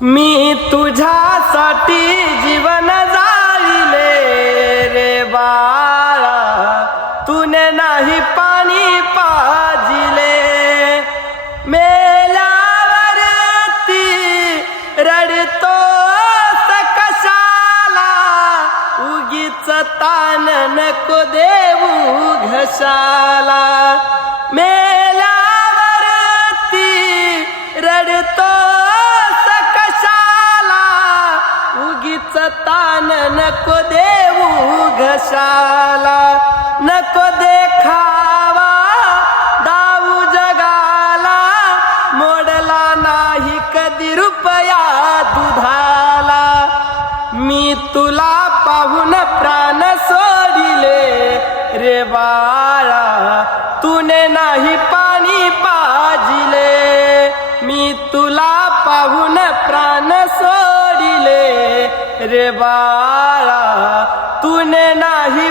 मी तुझ्यासाठी जीवन जाळीले रे बाळा, तूने नाही पाणी पाजिले. मेल्यावरती रडतोस कशाला, उगीच ताण नको देऊ घशाला. मेल्यावरती रडतोस कशाला, उगीच ताण नको देऊ घशाला. नको देखावा दाऊ जगाला, मोडला नाही कधी रुपया दुधाला. मी तुला पाहून प्राण सोडिले रे बाळा, तूने नाही पाणी पाजिले. मी तुला पाहून प्राण सोडिले रे बाळा, तूने नाही